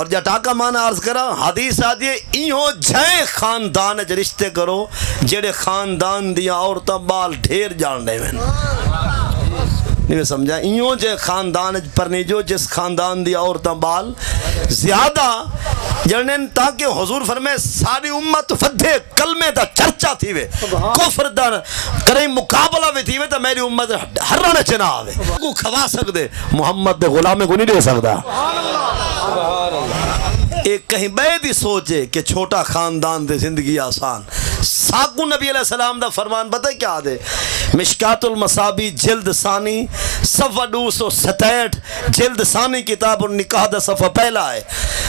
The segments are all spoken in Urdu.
اور جٹا کا مانا عرض کرا حدیث آدھی ہے ایہو جائے خاندان چ رشتے کرو جڑے خاندان دیا عورتاں بال ڈھیر جان رہے ہیں نہیں سمجھا ایوں جے خاندان پرنی جو جس خاندان دی عورتاں بال زیادہ جنن تاکہ حضور فرمائے ساری امت ودھے کلمے دا چرچا تھی وے کفر دا کریں مقابلہ بھی تھی وے تو میری امت ہرنے چنا آوے کو کھوا سکدے محمد دے غلامے کو نہیں دے سکدا ایک کہیں بیدی سوچے کہ چھوٹا خاندان دے زندگی آسان ساکو نبی علیہ السلام دا فرمان بتائے کیا دے مشکات المصابی جلد ثانی صفحہ 267 جلد ثانی کتاب النکاح دا صفحہ پہلا ہے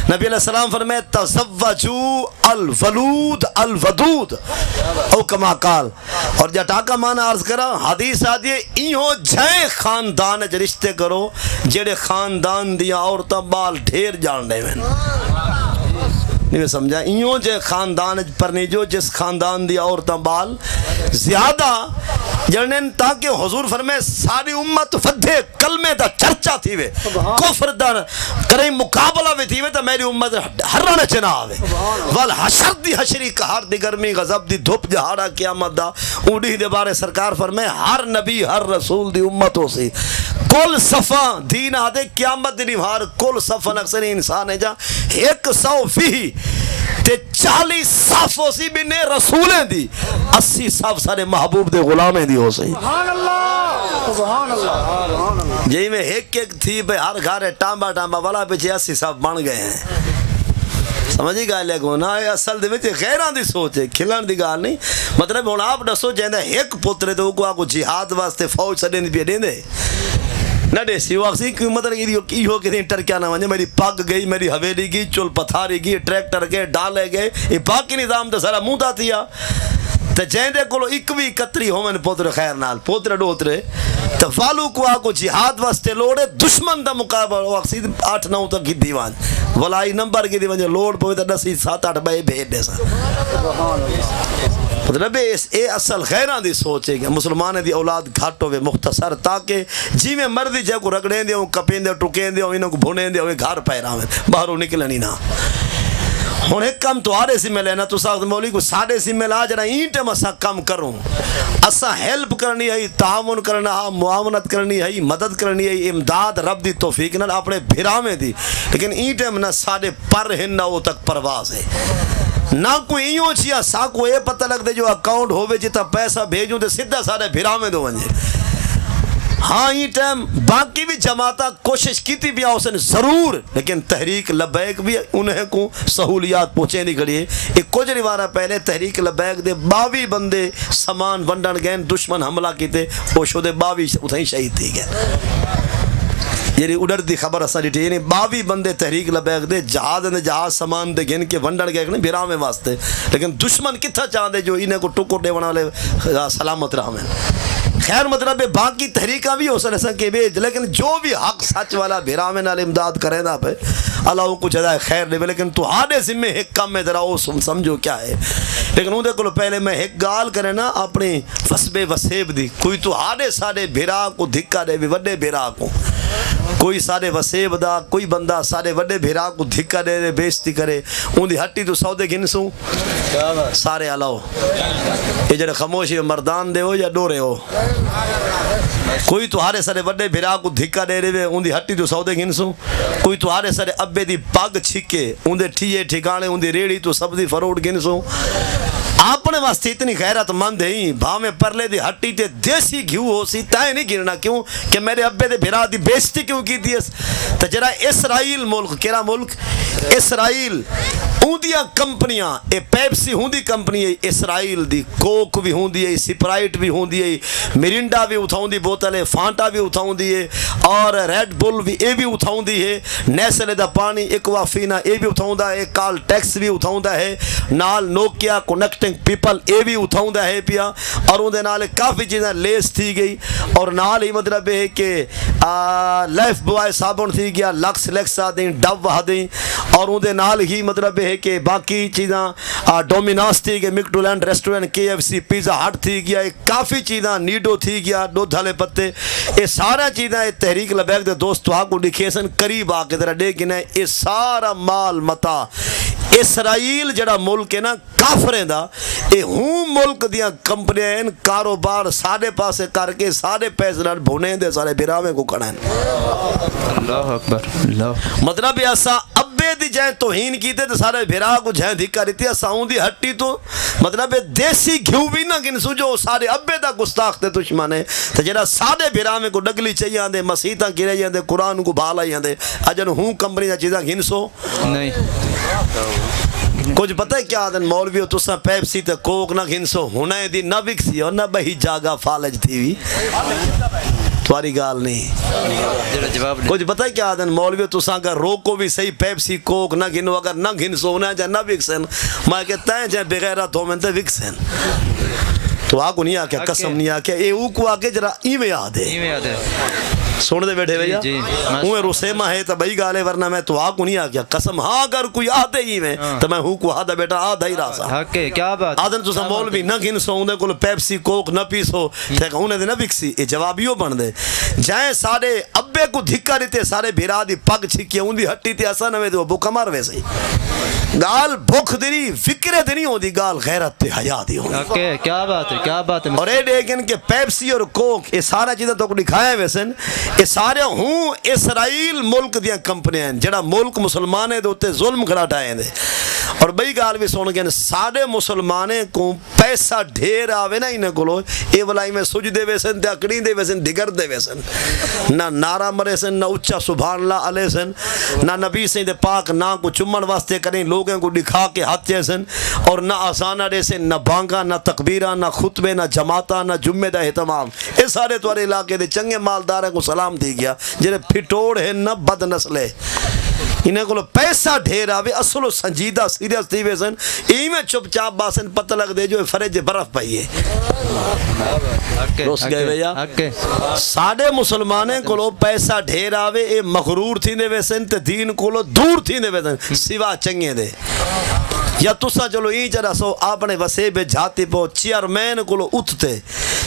نبی علیہ السلام فرمائے تزوجو الولود الودود او کما قال اور جٹا کا مانا عرض کرا حدیث آدھی ہے ایہو جائے خاندان چ رشتے کرو جڑے خاندان دیا عورتاں بال ڈھیر جان رہے ہیں نہیں سمجھا ایوں جے خاندان پرنی جو جس خاندان دی عورتاں بال زیادہ جنن تاکہ حضور فرمائے ساری امت ودھے کلمے دا چرچا تھی وے کفر دا کریں مقابلہ بھی تھی وے تو میری امت ہرنے چنا آوے والحشر دی حشری کہار دی گرمی غضب دی دھوپ جہارا قیامت دا اوڑی دے بارے سرکار فرمائے ہر نبی ہر رسول دی امتوں سی کل صفا دین آدھے قیامت دی نوہار کل صفا اکثر انسان ہے جا 120 تے 40 صف ہو سی بھی نے رسولیں دی 80 صف سارے محبوب دے غلامیں دی ہو سی سبحان اللہ جہی میں ایک تھی بے ہر گھارے ٹامبا ٹامبا والا پیچھے 80 صف بن گئے ہیں سمجھی گا لے کو نا اصل دے وچ غیراں دی سوچ ہے کھلن دی گال نہیں مطلب ہن آپ دسو جیندا ایک پتر تے کو کو جہاد واسطے فوج چھڈن دی دیندے نہ دے سی واقعی کی مطلب کی ہو کہ ٹرکیا نہ ونجے میری پگ گئی میری حویلی گئی چل پتھاری گئی ٹریکٹر گئے ڈالے گئے یہ باقی نظام تے سارا منہ دا تھیا تے جیندے کولو ایک بھی کتری ہومن پوتر خیر نال پوتر ڈوترے تے والو کو جہاد واسطے لوڑے دشمن دا مقابلہ واقعی 8-9 تک کی دیوان ولائی نمبر کی دیوان لوڑ پوے تے 10-7-8 بے بھیج دے سا مطلب اے اصل خیران دی سوچ ہے کہ مسلمان دی اولاد گھٹ ہوئے مختصر تاکہ جی میں مردی جے کو رگڑیں دے کپیں دے ٹکیں دے انہوں کو بھونے دے گھر پیرا میں باہروں نکلنی نہ ہن ایک کم تو آرے سی میں لینا تو ساخت مولی کو ساڑے سی میں لا جنا اینٹے مسا کم کروں اسا ہیلپ کرنی ہے تعاون کرنا ہے معاونت کرنی ہے مدد کرنی ہے امداد رب دی توفیق نہ اپنے بھرا میں دی لیکن اینٹے میں نہ ساڑے پر ہن نہ وہ تک پرواز ہے نہ کوئی ایوں چیا سا کو یہ پتہ لگ دے جو اکاؤنٹ ہوئے جتا پیسہ بھیجوں دے سدھا سارے بھرا میں دو ونجے ہاں یہ ٹائم باقی بھی جماعتہ کوشش کیتی بھی آسن ضرور لیکن تحریک لبیک بھی انہیں کو سہولیات پہنچے نہیں کھڑی ہے ایک کچھ روارہ پہلے تحریک لبیک دے 22 بندے سامان ونڈن گئے دشمن حملہ کیتے وہ شو دے 22 اتھیں شہید تھی گئے یعنی اڈر دی خبر اسا ڈیٹی یعنی 22 بندے تحریک لبیک دے جہاز سامان دے گن کے ونڈن گئے نہیں بھرا میں واسطے لیکن دشمن کتھا چاہتے جو انہیں کو ٹکر دے بنا لے سلامت رہا میں خیر مطلب باقی تحریکاں بھی ہو سکتے کہ بیج لیکن جو بھی حق سچ والا بھرا میں نال امداد کرے نا پہ اللہ کو جزائے خیر دے لیکن تو ہاڑے ذمہ ایک کم میں ذرا وہ سمجھو کیا ہے لیکن اون دے کو پہلے میں ایک گال کرے نا اپنی وسبے وسیب دی کوئی تو ہاڑے سارے بھرا کو دھکا دے بھی وڈے بھرا کو کوئی سارے وسیب دا کوئی بندہ سارے وڈے بھیرا کو دھکا دے دے بیشتی کرے ان دی ہٹی تو سودے گھنسوں سارے علاو یہ جڑے خاموشی مردان دے ہو یا ڈورے ہو کوئی تو ہارے سارے وڈے بھیرا کو دھکا دے دے ان دی ہٹی تو سودے گھنسوں کوئی تو ہارے سارے ابے دی پاگ چھکے ان دے ٹھیے ٹھکانے ان دی ریڑی تو سب دی فروٹ گھنسوں اپنے واسطے اتنی غیرت مند ہیں بھاں میں پرلے دی ہٹی تے دیسی گھیو ہو سی تائیں نہیں گرنا کیوں کہ میرے ابے دے بھرا دی بیشتی کیوں کی دیس تو جرا اسرائیل ملک کیرا ملک اسرائیل اوندیاں کمپنیاں اے پیپسی ہوندی کمپنی ہے اسرائیل دی کوک بھی ہوندی ہے سپرائٹ بھی ہوندی ہے مرینڈا بھی اتھاؤں دی بوتل ہے فانٹا بھی اتھاؤں دی ہے اور ریڈ بل بھی اے بھی اتھاؤں دی ہے نیسلے دا پانی ایکوافینا اے بھی اتھاؤں دا ہے کال ٹیکس بھی اتھاؤں دا ہے نال نوکیا کنیکٹنگ پیپل اے بھی اتھاؤں دا ہے پیا اور ان دے نالے کافی چیزیں لیس تھی گئی اور نال ہی مطلب ہے کہ لائف بوائے صابن تھی گیا لکس لیکس آ دیں ڈو آ دیں اور اندے نال ہی مطلب ہے کہ باقی چیزاں ڈومیناس تھی گیا، میکڈولینڈ ریسٹورینٹ، KFC، پیزا ہٹ تھی گیا، کافی چیزاں نیڈو تھی گیا، دودھ والے پتے، یہ سارا چیزاں تحریک لبیک دے دوست تو کو لکھے سن قریب آ کے ذرا دیکھنا یہ سارا مال متا اسرائیل جڑا ملک ہے نا کافریں دا، یہ ہوں ملک دیاں کمپنیاں کاروبار سارے پاسے کر کے سارے پیسے نال بھونے دے سارے براویں کو کھڑا ہیں۔ اللہ اکبر، اللہ مطلب ایسا ابے دی جائیں توہین کیتے تو سارے بھرا کو جائیں دھکا رہتی ہے ساؤں دی ہٹی تو مطلب دیسی گھیو بھی نہ گنسو جو سارے ابے دا گستاخ تے دشمنے تو جڑا سارے بھراویں کو ڈگلی چاہیے آندے مسیحتاں گرے جاندے قرآن کو بھالا جاندے اجن ہوں کمپنی دا چیزاں گنسو نہیں۔ کچھ پتہ ہے کیا آدن مولویو تساں پیپسی تے کوک نہ گھنسو ہونے دی نہ بکسی اور نہ بہی جاگا فالج تھی بھی تمہاری گال نہیں۔ کچھ پتہ ہے کیا آدن مولویو تساں کا روکو بھی صحیح پیپسی کوک نہ گھنو اگر نہ گھنسو ہونے جائے نہ بکسن میں کہتا ہے جائے بغیرہ تو میں تے بکسن تو آگو نہیں آکیا قسم نہیں آکیا اے او کو آکے جرا ایویں آدھے سن دے بیٹھے بھیا اوے رسیمہ ہے تو بھئی گالے ورنہ میں تو آگو نہیں آکیا قسم ہاں اگر کوئی آدھے ہی میں تو میں ہوں کو آدھا بیٹا آدھا ہی راسا حق ہے، کیا بات آدھن تو سا مولوی نہ گھنسو انہیں کو پیپسی کوک نہ پیسو انہیں دے نہ بکسی یہ جوابیوں بن دے جائیں سارے ابے کو دھکا دیتے سارے بھیرا دی پگ چھکیا ان دی ہٹی تے ایسا نوے دے بھوکا مار ویسے ہی گال بھوک دی فکرے دی نہیں ہو دی گال غیرت تے حیا دی ہو حق ہے، کیا بات ہے، کیا بات ہے۔ اور اے دیکھیں کہ پیپسی اور کوک یہ سارا چیزیں تو کو دکھایا ویسن یہ سارے ہوں اسرائیل ملک دیاں کمپنیاں ہیں جڑا ملک مسلمانے دے ہوتے ظلم کھڑاٹائیں دے اور بھئی گال بھی سن گئے سارے مسلمانے کو پیسہ ڈھیر آوے نا انہیں کلو اے ولائی میں سج دے ویسن تے اکڑی دے ویسن دگر دے ویسن نہ نعرہ مرے سن نہ اچھا سبحان اللہ علیہ سن نہ نبی سے دے پاک نہ کو چمن واسطے کریں لوگوں کو دکھا کے ہاتھ جیسن اور نہ آسانہ دے سن نہ بانگا نہ تکبیرہ نہ خطبے نہ جماعتہ نہ جمعے دا اہتمام اے سارے توارے علاقے دے چنگے مالدار ہیں کو سلام دی گیا جنہیں پھٹوڑ ہے نہ بد نسلے انہیں کو پیسہ ڈھیر آوے اصل و سنجیدہ سیریس تھی ویسن ایمیں چپ چاپ باسن پتہ لگ دے جو فرج برف پائیے روس گئے بھیا ساڑھے مسلمانے کو پیسہ ڈھیر آوے اے مغرور تھی دے ویسن تے دین کو دور تھی دے ویسن سوا چنگے دے یا تسا چلو این چرا سو اپنے وسیبے جاتی پو چیئرمین کو اتھتے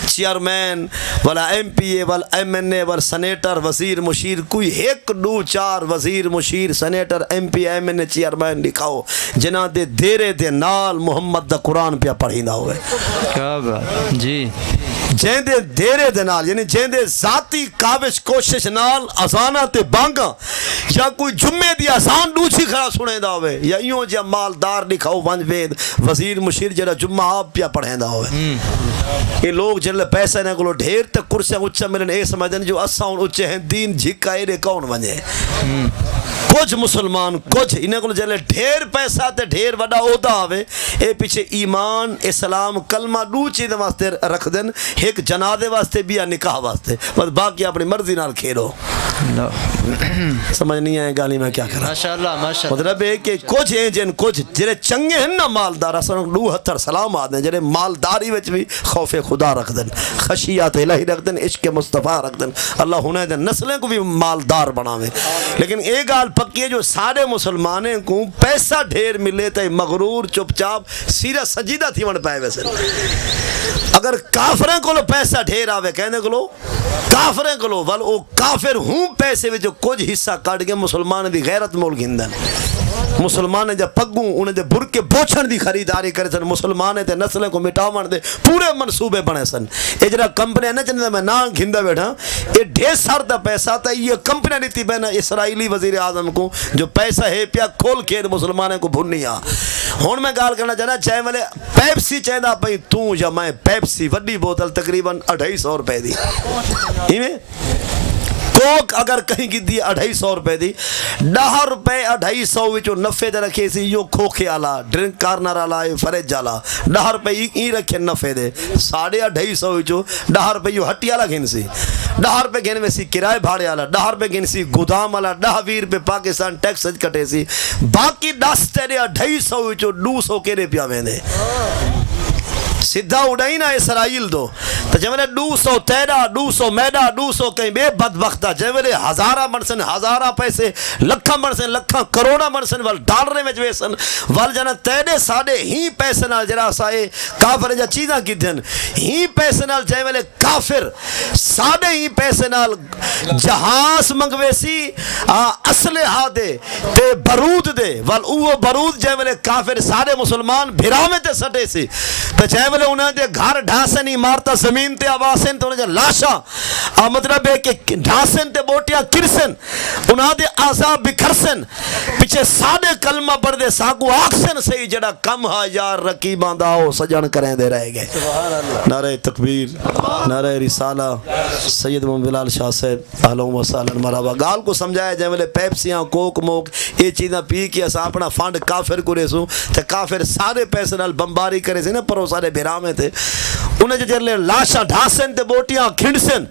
چیئرمین والا MP والا MNA والا سنیٹر وزیر مشیر کوئی ایک دو چار وزیر مشیر سنیٹر MP MNA چیئرمین لکھاؤ جنہ دے دیرے دے نال محمد دا قرآن پہ پڑھیندہ ہوئے کیا بات جی جہاں دے دیرے دے نال یعنی جہاں دے ذاتی کاوش کوشش نال ازانہ تے بانگا یا کوئی جمعے دی ازان دوچھی کھڑا سنے دا ہوئے یا یوں جا مالدار لکھاؤ ونج وید وزیر مشیر جڑا جمعہ آپ پیا پڑھیں دا ہوئے یہ لوگ جنہے پیسے نے کلو ڈھیر تک کرسیاں اچھا ملن اے سمجھن جو اساں اچھے ہیں دین جھکا ایرے کون ونجے کچھ مسلمان کچھ انہیں کو جلے ڈھیر پیسہ تے ڈھیر وڈا عہدہ آوے اے پیچھے ایمان اسلام کلمہ دو چیزیں واسطے رکھ دیں ایک جنازے واسطے بھی یا نکاح واسطے بس باقی اپنی مرضی نال کھیلو سمجھ نہیں آئے گالی میں کیا کرا ماشاءاللہ ماشاءاللہ مطلب ہے کہ کچھ ہیں جن کچھ جنہیں چنگے ہیں نا مالدار اصلا دو ہتھر سلام آدھیں جنہیں مالداری وچ بھی خوف خدا رکھ دیں خشیات الہی رکھ دیں عشق مصطفیٰ رکھ دیں اللہ ہونے دیں نسلیں کو بھی مالدار بناویں لیکن ایک گال پکی ہے جو سارے مسلمانیں کو پیسہ ڈھیر ملے تے مغرور چپ چاپ سیرہ سجیدہ تھی من پائے ویسے اگر کافریں کو لو پیسہ ڈھیر آوے کہنے کو لو کافریں کو لو وہ کافر ہوں پیسے میں جو کچھ حصہ کاٹ گئے مسلمان دی غیرت مول گھندن مسلمان جب پگوں انہیں دے برکے بوچھن دی خریداری کرے سن مسلمان تے نسلیں کو مٹاون دے پورے منصوبے بنے سن یہ جڑا کمپنی نہ چندے میں نہ گھندا بیٹھا یہ ڈھیر سار دا پیسہ تا یہ کمپنی دیتی بہنا اسرائیلی وزیر اعظم کو جو پیسہ ہے پیا کھول کے مسلمانوں کو بھنیا ہن میں گال کرنا چاہنا چاہے والے پیپسی چاہدا پئی تو یا میں پیپسی وڈی بوتل تقریباً 250 روپے دی ایویں کوک اگر کہیں کی دی 250 روپے دی 10 روپے 250 وچوں نفے دے رکھے سی یو کھوکھے آلا ڈرنک کارنر آلا فریج آلا 10 روپے ہی رکھے نفے دے 250 وچوں 10 روپے یو ہٹی آلا گھن سی 10 روپے گھن میں سی کرائے بھاڑے آلا 10 روپے گھن سی گودام آلا 10-20 روپے پاکستان ٹیکس کٹے سی باقی 10 تیرے 250 وچوں 200 کیرے پیا ویندے سیدھا اڑائی نا اسرائیل دو تو جے ویلے 200 تیڑا 200 میڈا 200 کہیں بے بدبختہ جے ویلے ہزارہ منسن ہزارہ پیسے لکھاں منسن لکھاں کروڑا منسن وال ڈالرے میں جویسن وال جانا تیڑے ساڑے ہی پیسے نال جرا سائے کافر جا چیزاں کی دن ہی پیسے نال جے ویلے کافر ساڑے ہی پیسے نال جہاز منگوے سی اسلحہ دے تے برود دے وال اوہ برود جے ویلے کافر ساڑے مسلمان بھیرامے تے سٹے سی تو جے ویلے انہیں دے گھر ڈھاسن ہی مارتا زمین تے آواسن تو انہیں لاشا مطلب ہے کہ ڈھاسن تے بوٹیاں کرسن انہیں دے عذاب بکھرسن پیچھے ساڑے کلمہ پڑھ دے ساکو آکسن سے ہی جڑا کم ہا یار رقیبان داؤ سجن کریں دے رہے گئے نعرہ تکبیر نعرہ رسالہ سید محمد بلال شاہ صاحب اہلا و سہلا مرحبا گال کو سمجھایا جائے ویلے پیپسیاں کوک موک یہ چیزاں پی کے اسا اپنا فانڈ کافر کو ریسوں تے کافر سارے پیسے نال بمباری کرے سے نا پرو سارے بیرامے تھے انہیں جو جرلے لاشا ڈھاسن تے بوٹیاں کھنڈسن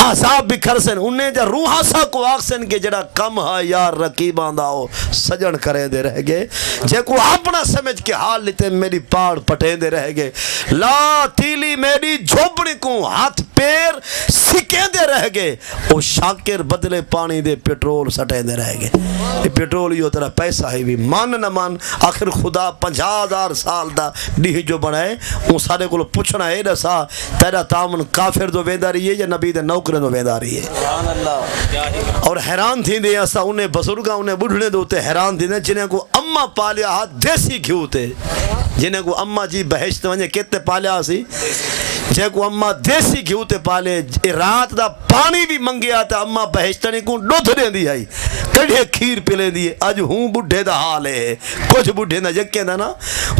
عذاب بکھرسن انہیں جو روحا سا کو آکسن کے جڑا کم ہا یار رقیبان داؤ سجن کریں دے رہ گئے جے کو اپنا سمجھ کے حال لیتے میری پاڑ پٹیں دے رہ گئے لا تیلی میری جھوپڑی کو ہاتھ پیر سکیں دے رہ گئے او شاکر بدلے پانی دے پیٹرول سٹیں دے رہ گئے یہ پیٹرول یہ ترہ پیسہ ہی بھی مان نہ مان آخر خدا 50,000 سال دا ڈیہ جو بنائے ان سارے کو پوچھنا ہے دسا تیرا تامن کافر دو ویندہ رہی ہے یا نبی دے نوکر دو ویندہ رہی ہے اور حیران تھی دے ایسا انہیں بزرگاں انہیں بڑھنے دوتے حیران تھی دے جنہیں کو اممہ پالیا ہاتھ دیسی گھیو تے جنہیں کو اممہ جی بہشت ونجے کتے پالیا سی جے کو اممہ دیسی گھیو تے پالے رات دا پانی بھی منگیا تا اممہ بہشتنی کو ڈوتھ دیں دی آئی کڑھے کھیر پلے دیئے آج ہوں بڑھے دا حال ہے کچھ بڑھے دا جکے دا نا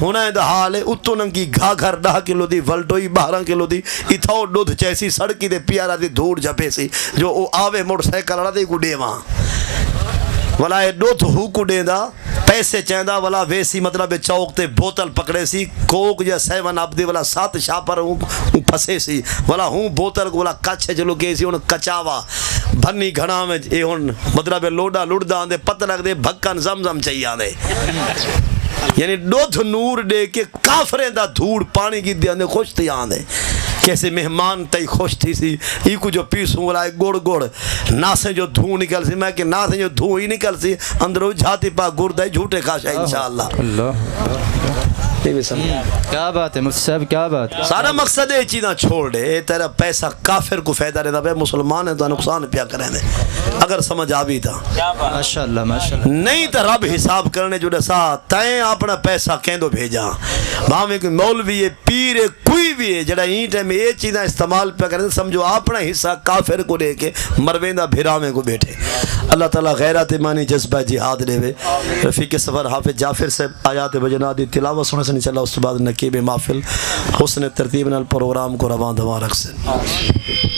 ہونا ہے دا حال ہے اتو ننگی گھا گھر 10 کلو دی ولٹوئی 12 کلو دی اتھاؤ ڈوتھ چیسی سڑکی دے پیارا دی دھوڑ جپے سی جو او آوے موٹر سائیکل رہا دی کو ڈے وہاں ولا اے ڈوتھ ہو کو ڈے دا پیسے چیندہ ولا ویسی مطلب چوک تے بوتل پکڑے سی کوک یا 7 اپ دی ولا 7 شاپر ہوں پھسے سی ولا ہوں بوتل کو ولا کچھ جلو گئے سی انہوں کچاوا بھنی گھڑا میں اے ہوں مطلب لوڈا لڑدا آندے پتہ لگ دے بھکن زمزم چاہیے آندے یعنی ڈوتھ نور دے کے کافریں دا دھوڑ پانی کی دے آندے خوش تھی آندے کیسے مہمان تئی خوش تھی سی ای کو جو پیسوں والا گوڑ گوڑ ناسیں جو دھوں نکل سی میں کہ ناسیں جو دھوں ہی نکل سی اندروں جھاتی پا گردہ جھوٹے کھاشا انشاءاللہ کیا بات ہے مفتی صاحب کیا بات ہے سارا مقصد ہے چیزاں چھوڑ دے اے تیرا پیسہ کافر کو فائدہ رہتا ہے مسلمان ہے تو نقصان پیا کریں دے اگر سمجھ آبی تھا ماشاءاللہ ماشاءاللہ نہیں تو رب حساب کرنے جو دسا تائیں اپنا پیسہ کہندو بھیجا بھاویں کوئی مولوی ہے پیر ہے کوئی بھی ہے جڑا این ٹائم یہ چیزاں استعمال پہ کریں سمجھو اپنا حصہ کافر کو لے کے مرویندہ بھیرامے کو بیٹھے اللہ تعالیٰ غیرت ایمانی جذبہ جہاد دے وے رفیق سفر حافظ جعفر صاحب آیات بجنادی تلاوت سنے سے انشاءاللہ اس کے بعد نقیب محفل حسن ترتیب نال پروگرام کو رواں دواں رکھ سے